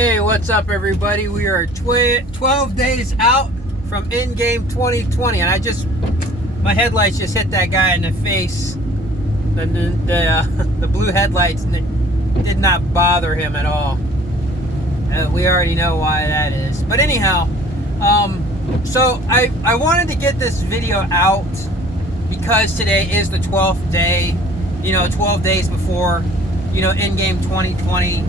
Hey, what's up, everybody? We are 12 days out from Endgame 2020, and my headlights just hit that guy in the face. The blue headlights did not bother him at all. We already know why that is. But anyhow, so I wanted to get this video out because today is the 12th day, 12 days before, Endgame 2020.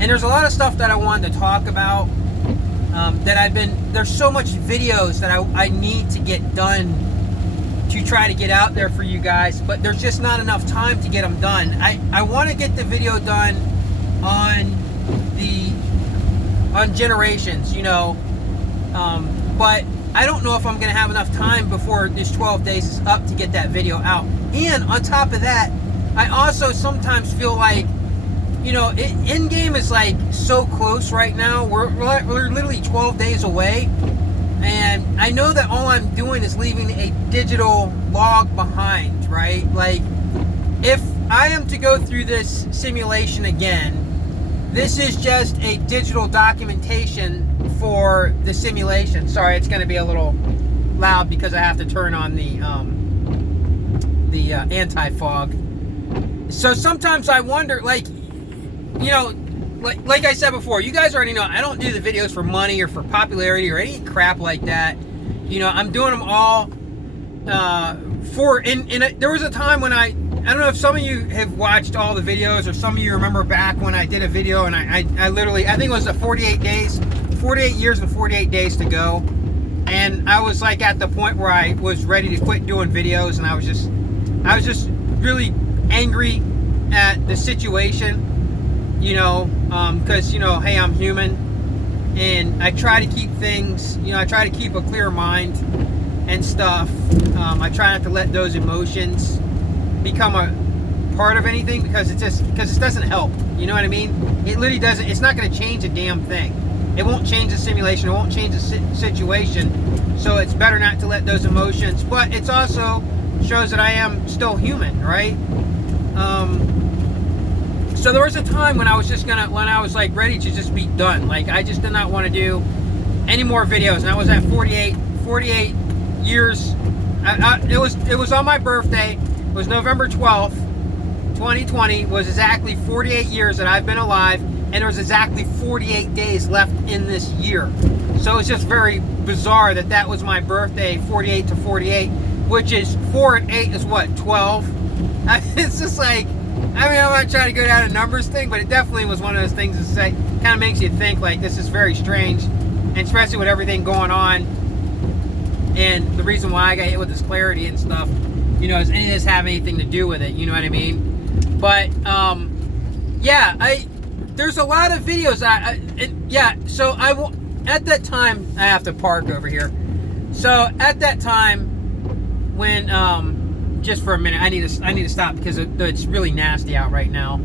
And there's a lot of stuff that I wanted to talk about there's so much videos that I need to get done to try to get out there for you guys, but there's just not enough time to get them done. I want to get the video done on Generations, but I don't know if I'm going to have enough time before this 12 days is up to get that video out. And on top of that, I also sometimes feel like Endgame is like so close right now. We're literally 12 days away, and I know that all I'm doing is leaving a digital log behind, right? Like, if I am to go through this simulation again, this is just a digital documentation for the simulation. Sorry, it's going to be a little loud because I have to turn on the anti-fog. So sometimes I wonder, like I said before, you guys already know I don't do the videos for money or for popularity or any crap like that. I'm doing them all there was a time when I don't know if some of you have watched all the videos, or some of you remember back when I did a video and I literally, I think it was the 48 years and 48 days to go. And I was like at the point where I was ready to quit doing videos, and I was just really angry at the situation. Because, hey, I'm human, and I try to keep things, I try to keep a clear mind and stuff. I try not to let those emotions become a part of anything, because it doesn't help. You know what I mean? It literally doesn't. It's not going to change a damn thing. It won't change the simulation. It won't change the situation. So it's better not to let those emotions. But it's also shows that I am still human, right? So there was a time when I was like ready to just be done. Like, I just did not want to do any more videos. And I was at 48 years. It was on my birthday. It was November 12th, 2020. Was exactly 48 years that I've been alive. And there was exactly 48 days left in this year. So it's just very bizarre that was my birthday, 48 to 48, which is 4 and 8 is what, 12? It's just like, I'm not trying to go down a numbers thing, but it definitely was one of those things that say, kind of makes you think, like, this is very strange, and especially with everything going on, and the reason why I got hit with this clarity and stuff, it doesn't have anything to do with it, you know what I mean? But, there's a lot of videos, so at that time, I have to park over here, so at that time, when, just for a minute, I need to stop because it's really nasty out right now.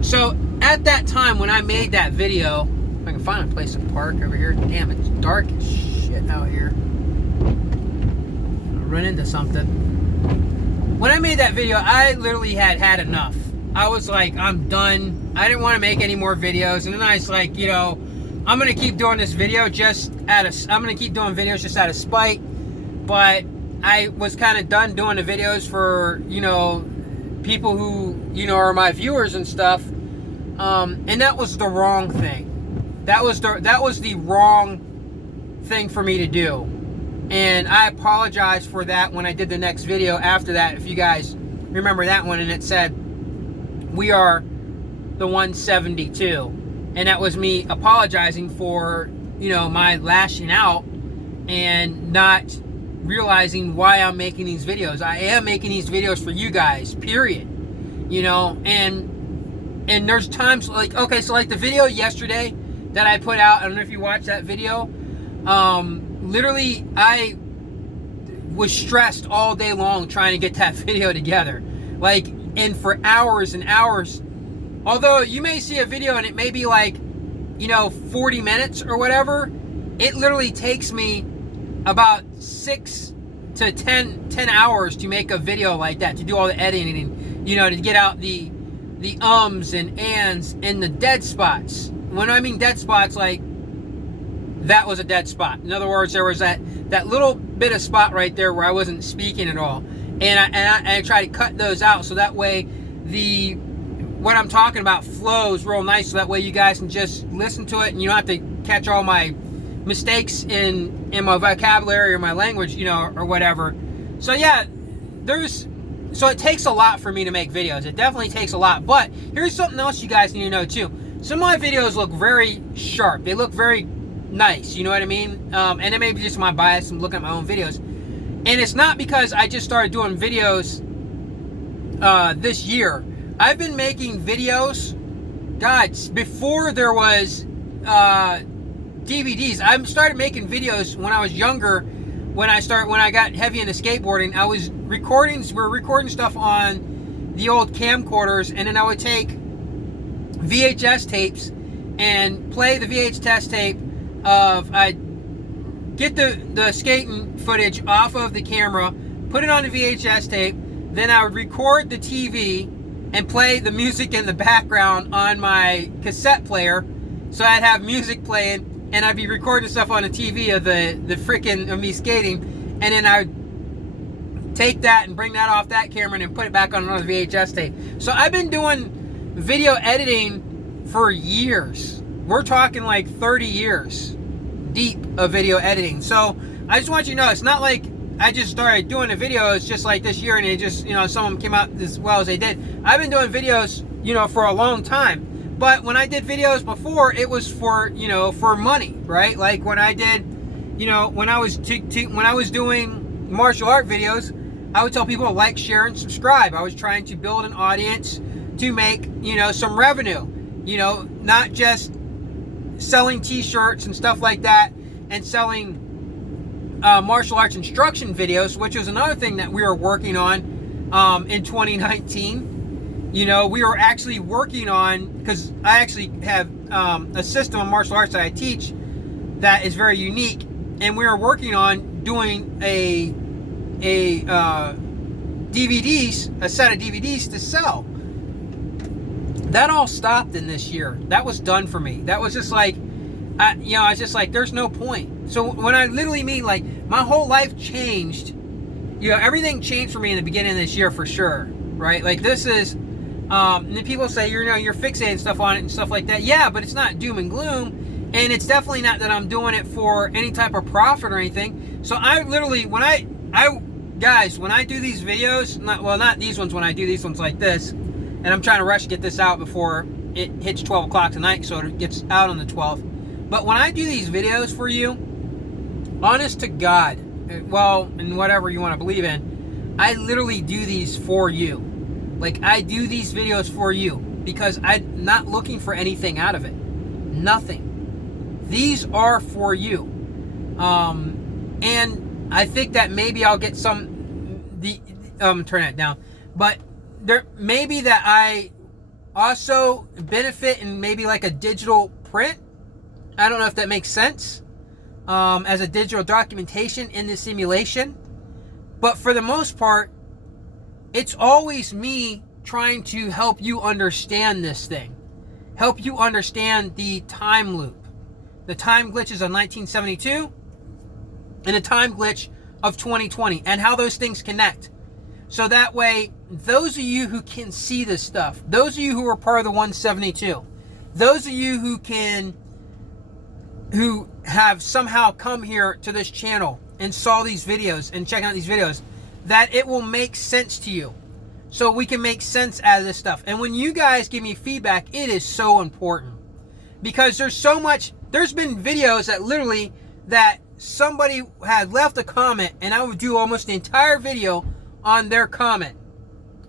So at that time when I made that video, if I can find a place to park over here. Damn, it's dark as shit out here. I'll run into something. When I made that video, I literally had enough. I was like, I'm done. I didn't want to make any more videos, and then I was like, I'm gonna keep doing this video I'm gonna keep doing videos just out of spite, but I was kind of done doing the videos for, people who, are my viewers and stuff. And that was the wrong thing. That was the wrong thing for me to do. And I apologize for that when I did the next video after that. If you guys remember that one, and it said, we are the 172. And that was me apologizing for, my lashing out and not realizing why I'm making these videos. I am making these videos for you guys, period. And there's times like, okay, so like the video yesterday that I put out, I don't know if you watched that video. Literally, I was stressed all day long trying to get that video together. Like, and for hours and hours. Although you may see a video and it may be like, 40 minutes or whatever, it literally takes me about 6 to 10 hours to make a video like that, to do all the editing, to get out the ums and ands and the dead spots. when I mean dead spots, like that was a dead spot. In other words, there was that little bit of spot right there where I wasn't speaking at all, and I try to cut those out so that way what I'm talking about flows real nice, so that way you guys can just listen to it and you don't have to catch all my mistakes in my vocabulary or my language, or whatever. So yeah, so it takes a lot for me to make videos. It definitely takes a lot. But here's something else you guys need to know too. Some of my videos look very sharp. They look very nice, you know what I mean? And it may be just my bias from looking at my own videos. And it's not because I just started doing videos this year. I've been making videos, God, before there was DVDs. I started making videos when I was younger. When I got heavy into skateboarding, we're recording stuff on the old camcorders, and then I would take VHS tapes and play the VHS tape I'd get the skating footage off of the camera, put it on the VHS tape, then I would record the TV and play the music in the background on my cassette player. So I'd have music playing, and I'd be recording stuff on the TV of of me skating, and then I'd take that and bring that off that camera and then put it back on another VHS tape. So I've been doing video editing for years. We're talking like 30 years deep of video editing. So I just want you to know, it's not like I just started doing a video, it's just like this year and it just, some of them came out as well as they did. I've been doing videos, for a long time. But when I did videos before, it was for, for money, right? Like when I did, when I was doing martial art videos, I would tell people to like, share, and subscribe. I was trying to build an audience to make, some revenue, not just selling t-shirts and stuff like that and selling martial arts instruction videos, which was another thing that we were working on in 2019. We were actually working on, because I actually have a system of martial arts that I teach that is very unique, and we were working on doing a set of DVDs to sell. That all stopped in this year. That was done for me. That was just like, I was just like, there's no point. So when I literally mean like my whole life changed, everything changed for me in the beginning of this year for sure, right? Like this is, and then people say, you're fixating stuff on it and stuff like that. Yeah, but it's not doom and gloom. And it's definitely not that I'm doing it for any type of profit or anything. So I literally, when I do these videos, not these ones, when I do these ones like this, and I'm trying to rush to get this out before it hits 12 o'clock tonight, so it gets out on the 12th. But when I do these videos for you, honest to God, and whatever you want to believe in, I literally do these for you. Like, I do these videos for you because I'm not looking for anything out of it. Nothing. These are for you. And I think that maybe I'll get turn that down. But there maybe that I also benefit in maybe like a digital print. I don't know if that makes sense. As a digital documentation in the simulation. But for the most part, it's always me trying to help you understand this thing. Help you understand the time loop. The time glitches of 1972 and the time glitch of 2020 and how those things connect. So that way, those of you who can see this stuff, those of you who are part of the 172, those of you who have somehow come here to this channel and saw these videos and check out these videos, that it will make sense to you. So we can make sense out of this stuff. And when you guys give me feedback, it is so important. Because there's been videos that literally, that somebody had left a comment and I would do almost the entire video on their comment.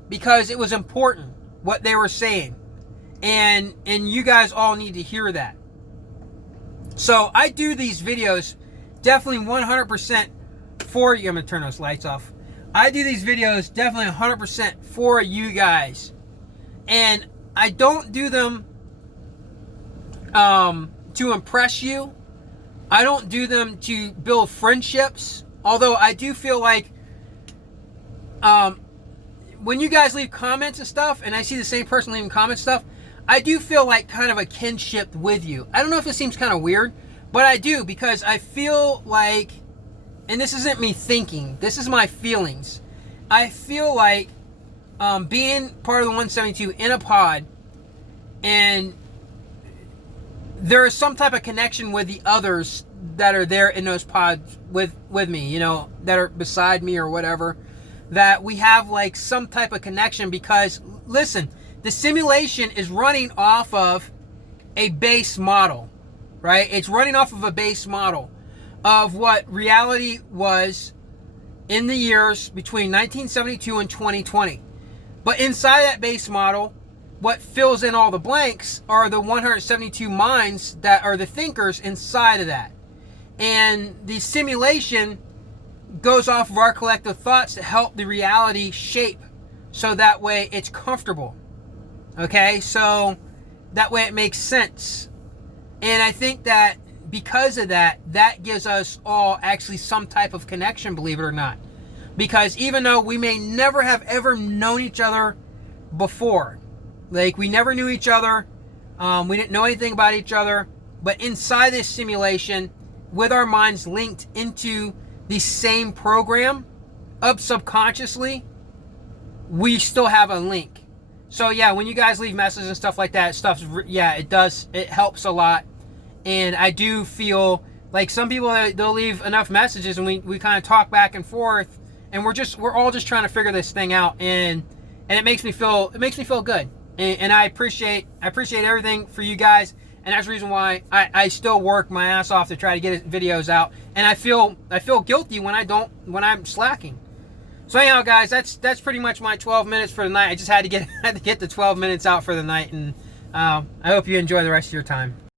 Because it was important, what they were saying. And you guys all need to hear that. So I do these videos definitely 100% for you. I'm going to turn those lights off. I do these videos definitely 100% for you guys. And I don't do them to impress you. I don't do them to build friendships. Although I do feel like when you guys leave comments and stuff, and I see the same person leaving comments and stuff, I do feel like kind of a kinship with you. I don't know if it seems kind of weird, but I do, because I feel like, and this isn't me thinking, this is my feelings. I feel like being part of the 172 in a pod, and there is some type of connection with the others that are there in those pods with me, you know, that are beside me or whatever, that we have like some type of connection. Because listen, the simulation is running off of a base model, right? It's running off of a base model of what reality was in the years between 1972 and 2020. But inside that base model, what fills in all the blanks are the 172 minds that are the thinkers inside of that. And the simulation goes off of our collective thoughts to help the reality shape, so that way it's comfortable. Okay, so that way it makes sense. And I think that because of that, that gives us all actually some type of connection, believe it or not. Because even though we may never have ever known each other before, like we never knew each other, we didn't know anything about each other, but inside this simulation, with our minds linked into the same program, up subconsciously, we still have a link. So yeah, when you guys leave messages and stuff like that, it helps a lot. And I do feel like some people, they'll leave enough messages and we kind of talk back and forth, and we're all just trying to figure this thing out, and it makes me feel good. And I appreciate everything for you guys, and that's the reason why I still work my ass off to try to get videos out. And I feel guilty when I'm slacking. So anyhow, guys, that's pretty much my 12 minutes for the night. I just had to get the 12 minutes out for the night, and I hope you enjoy the rest of your time.